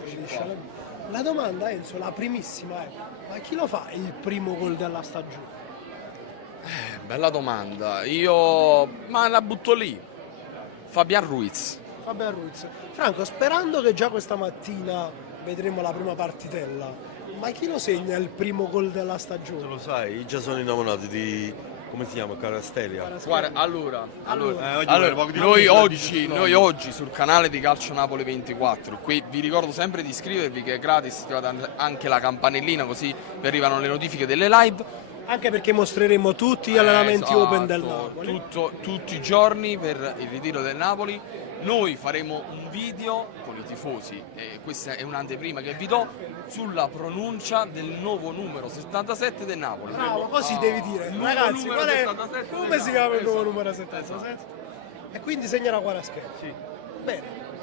la domanda, Enzo, la primissima è: ma chi lo fa il primo gol della stagione? Bella domanda, io ma la butto lì. Fabian Ruiz. Fabian Ruiz. Franco, sperando che già questa mattina vedremo la prima partitella, ma chi lo segna il primo gol della Tu stagione? lo sai, già sono innamorati di... come si chiama? Carastelia. Guarda, allora, Oggi noi oggi sul canale di Calcio Napoli 24, qui vi ricordo sempre di iscrivervi che è gratis, attivate anche la campanellina così vi arrivano le notifiche delle live. Anche perché mostreremo tutti gli allenamenti Esatto, open del Napoli. tutti i giorni per il ritiro del Napoli. Noi faremo un video con i tifosi, e questa è un'anteprima che vi do, sulla pronuncia del nuovo numero 77 del Napoli. Bravo, così devi dire. nuovo Ragazzi, numero qual è, 77 come del si chiama il nuovo Napoli? numero Esatto. 77? E quindi segnerà Quaraschelia. Sì. Bene,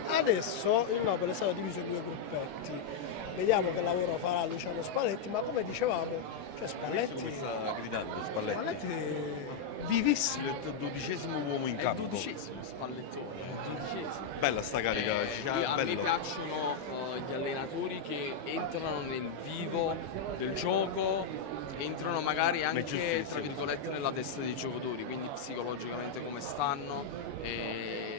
adesso il Napoli è stato diviso in due gruppetti. Vediamo che lavoro farà Luciano Spalletti, ma come dicevamo, cioè Spalletti, Come sta gridando Spalletti? Spalletti vivissimo. Il 12° uomo in È il campo. 12° Spallettone, il 12°. Bella sta carica, A me bello. piacciono gli allenatori che entrano nel vivo del gioco, entrano magari anche giustissimo. tra virgolette nella testa dei giocatori, quindi psicologicamente come stanno, e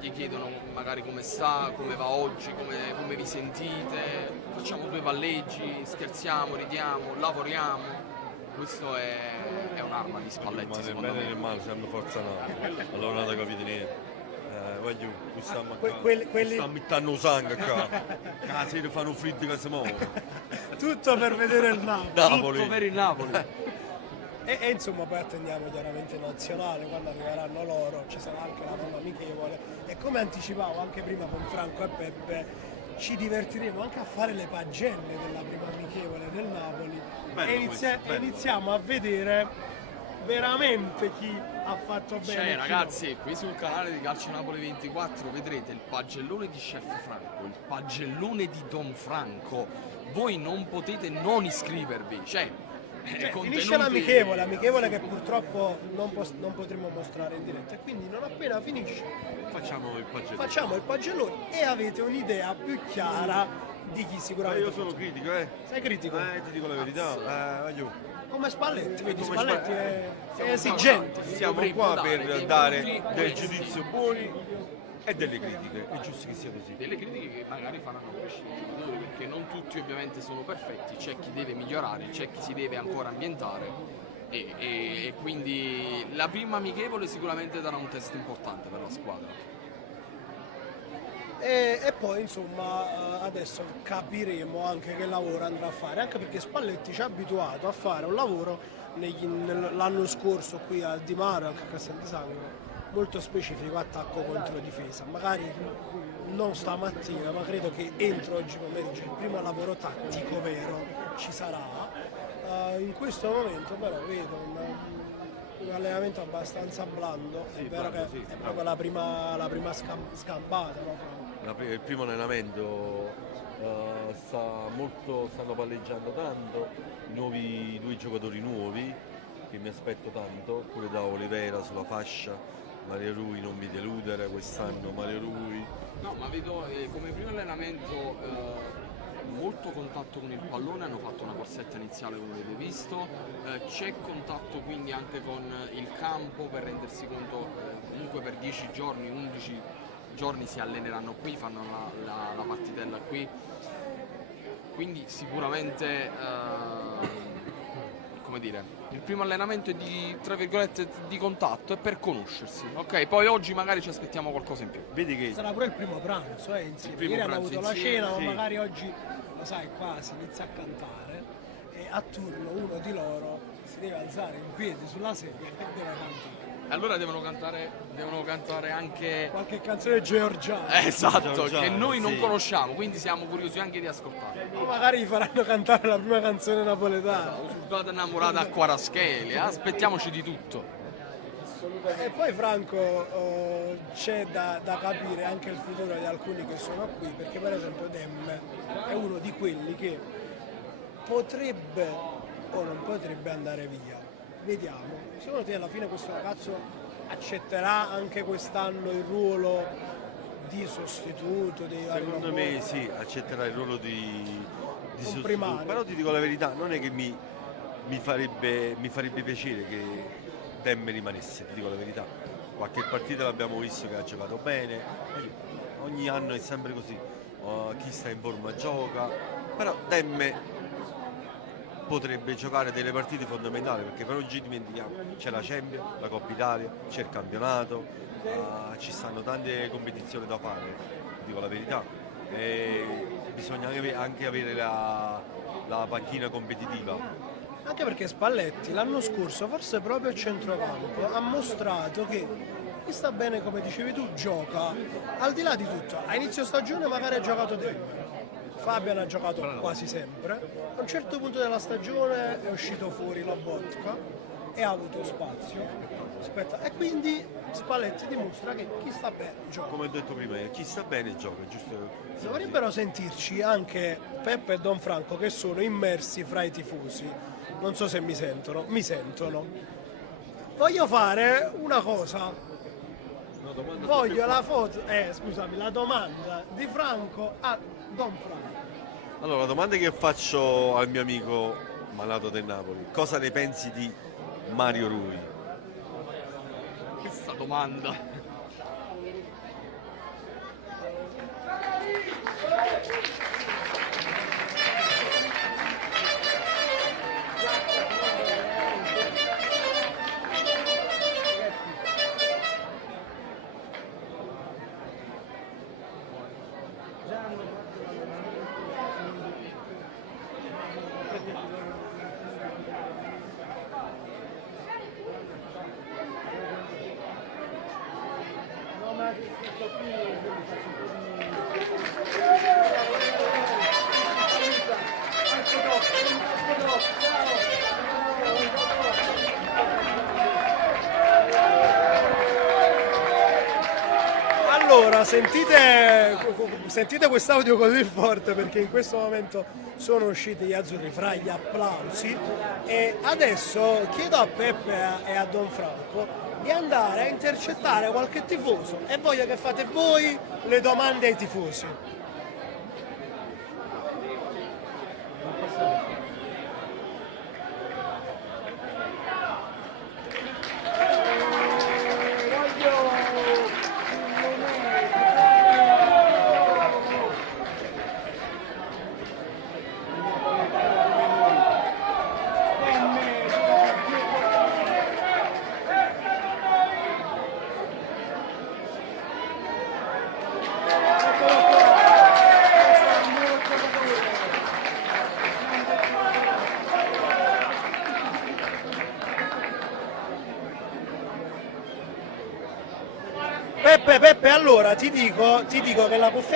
gli chiedono magari come sta, come va oggi, come vi sentite, facciamo due palleggi, scherziamo, ridiamo, lavoriamo. Questo è un'arma di Spalletti Ma nel secondo bene e nel me. male siamo forza Napoli. Allora non capite niente. Voglio, stiamo quelli- stanno mettendo sangue qua. La sera fanno freddo che si muovono. Tutto per vedere il Napoli. Napoli. Tutto per il Napoli. E insomma poi attendiamo chiaramente nazionale, quando arriveranno loro ci sarà anche la prima amichevole e come anticipavo anche prima con Franco e Peppe ci divertiremo anche a fare le pagelle della prima amichevole del Napoli Bello e questo, bello. iniziamo a vedere veramente chi ha fatto bene. Cioè e chi ragazzi, qui sul canale di Calcio Napoli 24 vedrete il pagellone di Chef Franco, il pagellone di Don Franco. Voi non potete non iscrivervi, cioè Cioè, contenuti- finisce l'amichevole che purtroppo non potremo mostrare in diretta e quindi non appena finisce Facciamo il paggetto. facciamo il pagellone e avete un'idea più chiara di chi Ma sicuramente io sono critico, sei critico ti dico la verità. Voglio. come Spalletti, vedi Come Spalletti è esigente. Siamo Dovremmo qua dare per dei dare voti del onesti. giudizio buoni e delle critiche. È giusto che sia così. delle critiche che magari faranno crescere i giocatori, perché non tutti ovviamente sono perfetti, c'è chi deve migliorare, c'è chi si deve ancora ambientare e quindi la prima amichevole sicuramente darà un test importante per la squadra. E poi insomma adesso capiremo anche che lavoro andrà a fare, anche perché Spalletti ci ha abituato a fare un lavoro l'anno scorso qui a Di Maro, anche a Castel di Sangro, molto specifico, attacco contro difesa. Magari non stamattina, ma credo che entro oggi pomeriggio il primo lavoro tattico vero ci sarà. In questo momento però vedo un allenamento abbastanza blando, Sì, è vero blando, che sì, è proprio la prima scampata, no? Il primo allenamento stanno palleggiando tanto, due giocatori nuovi che mi aspetto tanto, pure da Olivera sulla fascia, Mario Rui non mi deludere quest'anno, Mario Rui. No, ma vedo come primo allenamento molto contatto con il pallone, hanno fatto una corsetta iniziale come avete visto, c'è contatto quindi anche con il campo per rendersi conto, comunque per 10 giorni, 11 giorni si alleneranno qui, fanno la partitella qui, quindi sicuramente come dire, il primo allenamento è di, tra virgolette, di contatto, è per conoscersi, ok? Poi oggi magari ci aspettiamo qualcosa in più. Vedi che Sarà pure il primo pranzo, insieme. Il primo Ieri hanno pranzo avuto la insieme, cena, sì. ma magari oggi, lo sai, qua si inizia a cantare e a turno uno di loro si deve alzare in piedi sulla sedia e deve cantare. Allora devono cantare anche Qualche canzone georgiana. esatto, Giorgiano, che noi non sì. conosciamo, quindi siamo curiosi anche di ascoltare. O magari gli faranno cantare la prima canzone napoletana. Sono innamorata a Quarascheli, aspettiamoci di tutto. E poi Franco, c'è da capire anche il futuro di alcuni che sono qui, perché per esempio Dem è uno di quelli che potrebbe o non potrebbe andare via. Vediamo. Secondo te alla fine questo ragazzo accetterà anche quest'anno il ruolo di sostituto dei vari secondo lavori? me sì, accetterà il ruolo di sostituto, primario. però ti dico la verità, non è che mi farebbe piacere che Dem rimanesse, ti dico la verità. Qualche partita l'abbiamo visto che ha giocato bene, ogni anno è sempre così, chi sta in forma gioca, però Dem potrebbe giocare delle partite fondamentali, perché per oggi dimentichiamo, c'è la Champions, la Coppa Italia, c'è il campionato, ci stanno tante competizioni da fare, dico la verità, e bisogna anche avere la panchina competitiva. Anche perché Spalletti l'anno scorso, forse proprio a centrocampo, ha mostrato che chi sta bene, come dicevi tu, gioca. Al di là di tutto, a inizio stagione magari ha giocato Dem, Fabian ha giocato quasi sempre, a un certo punto della stagione è uscito fuori la Botka e ha avuto spazio. E quindi Spalletti dimostra che chi sta bene gioca. Come ho detto prima, chi sta bene gioca, giusto? Dovrebbero sentirci anche Peppe e Don Franco, che sono immersi fra i tifosi. Non so se mi sentono. Voglio fare una cosa. Voglio la foto, scusami, la domanda di Franco a Don Franco. Allora, la domanda che faccio al mio amico malato del Napoli, cosa ne pensi di Mario Rui? Questa domanda. Allora, sentite quest'audio così forte, perché in questo momento sono usciti gli azzurri fra gli applausi, e adesso chiedo a Peppe e a Don Franco di andare a intercettare qualche tifoso e voglio che fate voi le domande ai tifosi. Eccolo Peppe, allora ti dico che la cuffietta